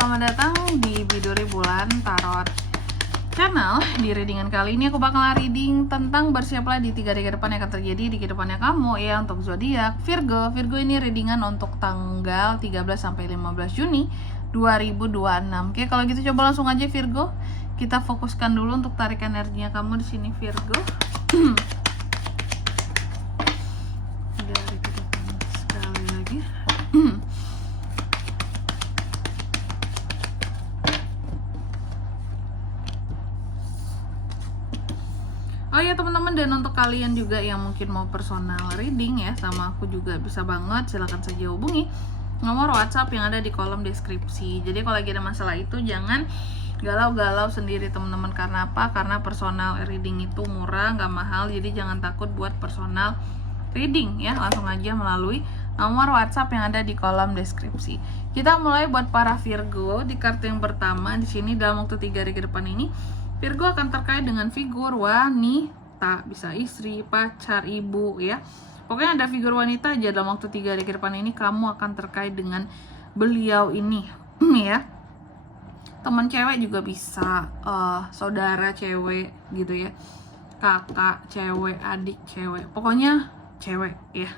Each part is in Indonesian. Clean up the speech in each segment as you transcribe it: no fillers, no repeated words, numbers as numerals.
selamat datang di Biduri Bulan Tarot Channel. Di readingan kali ini aku bakal reading tentang bersiaplah di 3 hari ke depan yang akan terjadi di kehidupannya kamu ya, untuk zodiak Virgo. Virgo ini readingan untuk tanggal 13 sampai 15 Juni 2026. Oke, kalau gitu coba langsung aja Virgo. Kita fokuskan dulu untuk tarik energinya kamu di sini Virgo. Dari ke depan sekali lagi. Oh ya teman-teman, dan untuk kalian juga yang mungkin mau personal reading ya sama aku juga bisa banget, silahkan saja hubungi nomor WhatsApp yang ada di kolom deskripsi. Jadi kalau lagi ada masalah itu jangan galau-galau sendiri teman-teman. Karena apa? Karena personal reading itu murah, nggak mahal. Jadi jangan takut buat personal reading ya, langsung aja melalui nomor WhatsApp yang ada di kolom deskripsi. Kita mulai buat para Virgo di kartu yang pertama di sini. Dalam waktu 3 hari ke depan ini Virgo akan terkait dengan figur wanita, bisa istri, pacar, ibu ya. Pokoknya ada figur wanita aja dalam waktu 3 hari ke depan ini kamu akan terkait dengan beliau ini ya. Teman cewek juga bisa, saudara cewek gitu ya. Kakak cewek, adik cewek, pokoknya cewek ya.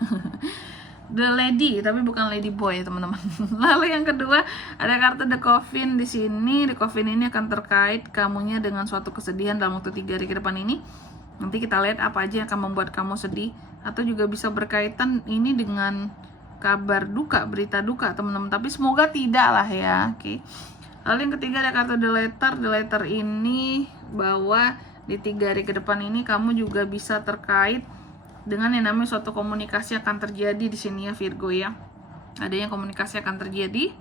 The lady, tapi bukan lady boy ya teman-teman. Lalu yang kedua ada kartu The Coffin di sini. The Coffin ini akan terkait kamunya dengan suatu kesedihan dalam waktu 3 hari ke depan ini. Nanti kita lihat apa aja yang akan membuat kamu sedih, atau juga bisa berkaitan ini dengan kabar duka, berita duka teman-teman. Tapi semoga tidak lah ya. Oke. Lalu yang ketiga ada kartu The Letter. The Letter ini bahwa di 3 hari ke depan ini kamu juga bisa terkait dengan yang namanya suatu komunikasi akan terjadi di sini ya Virgo ya. Adanya komunikasi akan terjadi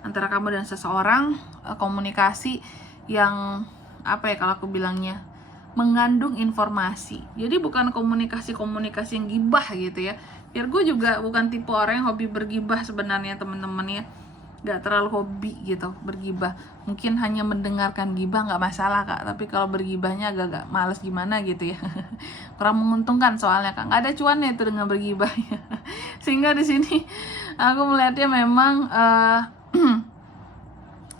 antara kamu dan seseorang, komunikasi yang apa ya kalau aku bilangnya, mengandung informasi. Jadi bukan komunikasi yang gibah gitu ya. Virgo juga bukan tipe orang yang hobi bergibah sebenarnya teman-teman ya. Gak terlalu hobi gitu bergibah. Mungkin hanya mendengarkan gibah nggak masalah kak, tapi kalau bergibahnya agak-agak males gimana gitu ya. Kurang menguntungkan soalnya kak, nggak ada cuannya itu dengan bergibah. Sehingga di sini aku melihatnya memang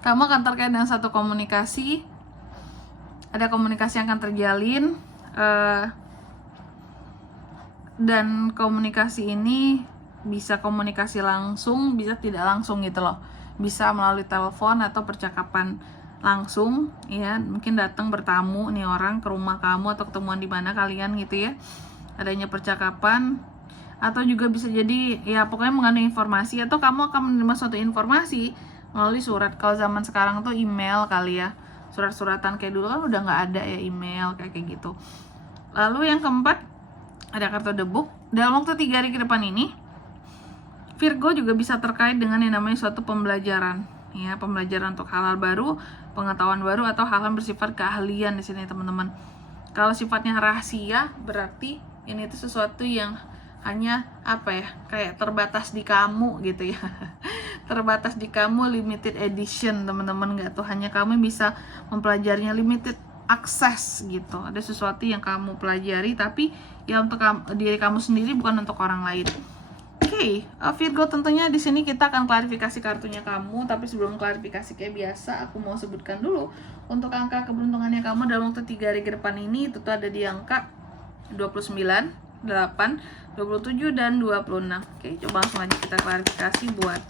kamu akan terkait dengan satu komunikasi. Ada komunikasi yang akan terjalin, dan komunikasi ini bisa komunikasi langsung, bisa tidak langsung gitu loh. Bisa melalui telepon atau percakapan langsung ya. Mungkin datang bertamu nih orang ke rumah kamu atau ketemuan di mana kalian gitu ya. Adanya percakapan, atau juga bisa jadi ya pokoknya mengandung informasi, atau kamu akan menerima suatu informasi melalui surat. Kalau zaman sekarang tuh email kali ya. Surat-suratan kayak dulu kan udah nggak ada ya email kayak gitu. Lalu yang keempat ada kartu The Book. Dalam waktu 3 hari ke depan ini Virgo juga bisa terkait dengan yang namanya suatu pembelajaran ya, pembelajaran untuk hal-hal baru, pengetahuan baru, atau hal-hal bersifat keahlian di sini teman-teman. Kalau sifatnya rahasia berarti ini tuh sesuatu yang hanya apa ya, kayak terbatas di kamu gitu ya. Terbatas di kamu, limited edition teman-teman, nggak tuh hanya kamu bisa mempelajarinya, limited access gitu. Ada sesuatu yang kamu pelajari tapi ya untuk diri kamu sendiri, bukan untuk orang lain. Oke, Virgo, tentunya di sini kita akan klarifikasi kartunya kamu, tapi sebelum klarifikasi kayak biasa aku mau sebutkan dulu untuk angka keberuntungannya kamu dalam waktu 3 hari ke depan ini. Itu tuh ada di angka 29, 8, 27 dan 26. Oke, coba langsung aja kita klarifikasi buat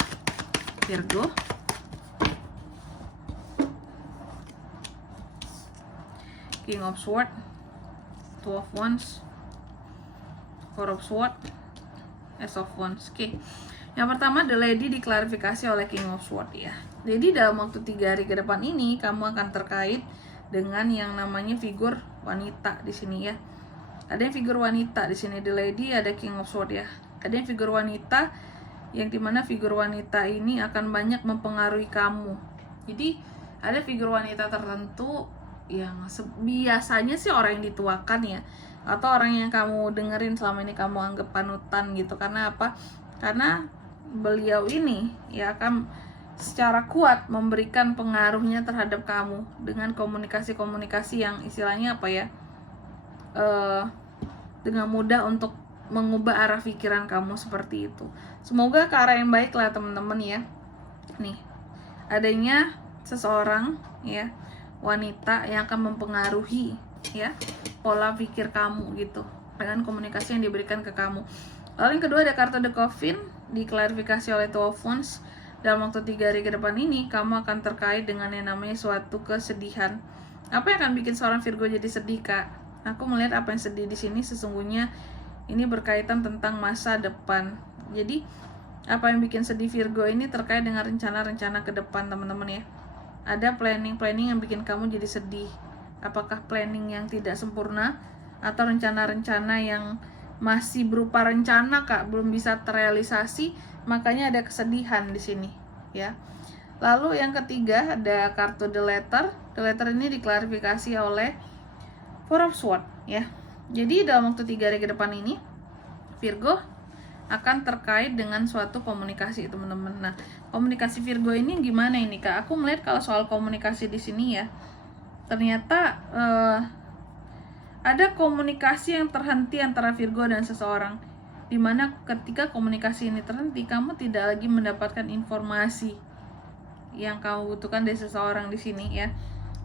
Virgo. King of Swords, Two of Wands, Four of Swords, Ace of Wands. Oke. Yang pertama The Lady diklarifikasi oleh King of Swords ya. Jadi dalam waktu 3 hari ke depan ini kamu akan terkait dengan yang namanya figur wanita di sini ya. Ada yang figur wanita di sini The Lady, ada King of Swords ya. Ada yang figur wanita yang dimana figur wanita ini akan banyak mempengaruhi kamu. Jadi ada figur wanita tertentu yang biasanya sih orang yang dituakan ya, atau orang yang kamu dengerin selama ini kamu anggap panutan gitu. Karena apa? Karena beliau ini ya akan secara kuat memberikan pengaruhnya terhadap kamu dengan komunikasi-komunikasi yang istilahnya apa ya, dengan mudah untuk mengubah arah pikiran kamu seperti itu. Semoga ke arah yang baik lah teman-teman ya. Nih adanya seseorang ya, wanita yang akan mempengaruhi ya pola pikir kamu gitu dengan komunikasi yang diberikan ke kamu. Lalu yang kedua ada kartu The Coffin, diklarifikasi oleh Two of Wands. Dalam waktu 3 hari ke depan ini, kamu akan terkait dengan yang namanya suatu kesedihan. Apa yang akan bikin seorang Virgo jadi sedih, Kak? Aku melihat apa yang sedih di sini sesungguhnya ini berkaitan tentang masa depan. Jadi, apa yang bikin sedih Virgo ini terkait dengan rencana-rencana ke depan, teman-teman ya. Ada planning-planning yang bikin kamu jadi sedih. Apakah planning yang tidak sempurna atau rencana-rencana yang masih berupa rencana, Kak, belum bisa terrealisasi, makanya ada kesedihan di sini ya. Lalu yang ketiga ada kartu The Letter. The Letter ini diklarifikasi oleh Four of Swords ya. Jadi dalam waktu 3 hari ke depan ini Virgo akan terkait dengan suatu komunikasi, teman-teman. Nah, komunikasi Virgo ini gimana ini, Kak? Aku melihat kalau soal komunikasi di sini ya, ternyata ada komunikasi yang terhenti antara Virgo dan seseorang, dimana ketika komunikasi ini terhenti, kamu tidak lagi mendapatkan informasi yang kamu butuhkan dari seseorang di sini ya.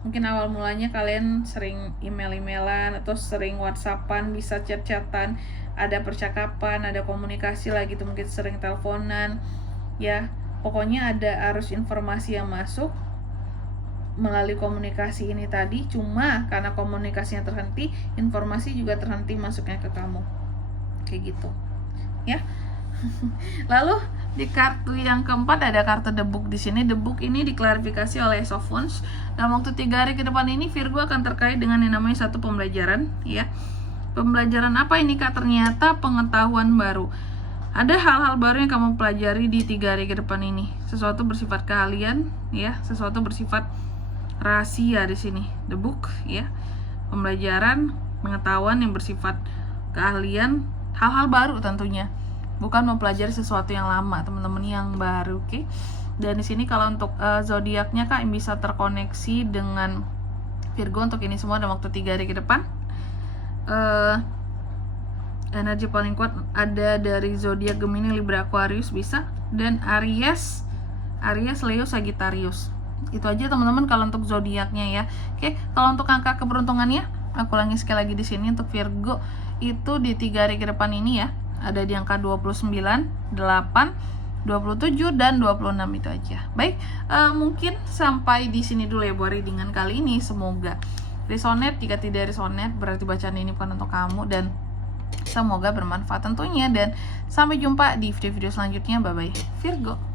Mungkin awal mulanya kalian sering email-emailan atau sering WhatsAppan, bisa chat-chatan, ada percakapan, ada komunikasi lah gitu, mungkin sering teleponan ya. Pokoknya ada arus informasi yang masuk melalui komunikasi ini tadi, cuma karena komunikasinya terhenti, informasi juga terhenti masuknya ke kamu. Kayak gitu. Ya. Lalu di kartu yang keempat ada kartu The Book di sini. The Book ini diklarifikasi oleh Ace of Wands. Dalam waktu 3 hari ke depan ini Virgo akan terkait dengan yang namanya satu pembelajaran, ya. Pembelajaran apa ini, Kak? Ternyata pengetahuan baru. Ada hal-hal baru yang kamu pelajari di 3 hari ke depan ini. Sesuatu bersifat keahlian, ya. Sesuatu bersifat rahasia di sini. The Book, ya. Pembelajaran, pengetahuan yang bersifat keahlian, hal-hal baru tentunya. Bukan mempelajari sesuatu yang lama, teman-teman, yang baru, oke? Dan di sini kalau untuk zodiaknya, Kak, yang bisa terkoneksi dengan Virgo untuk ini semua dalam waktu 3 hari ke depan. Energi paling kuat ada dari zodiak Gemini, Libra, Aquarius bisa, dan Aries, Leo, Sagittarius. Itu aja teman-teman kalau untuk zodiaknya ya. Oke, kalau untuk angka keberuntungannya, aku ulangi sekali lagi di sini untuk Virgo itu di 3 hari ke depan ini ya. Ada di angka 29, 8, 27 dan 26 itu aja. Baik, mungkin sampai di sini dulu ya buat readingan kali ini. Semoga resonate. Jika tidak resonate berarti bacaan ini bukan untuk kamu, dan semoga bermanfaat tentunya, dan sampai jumpa di video-video selanjutnya. Bye bye Virgo.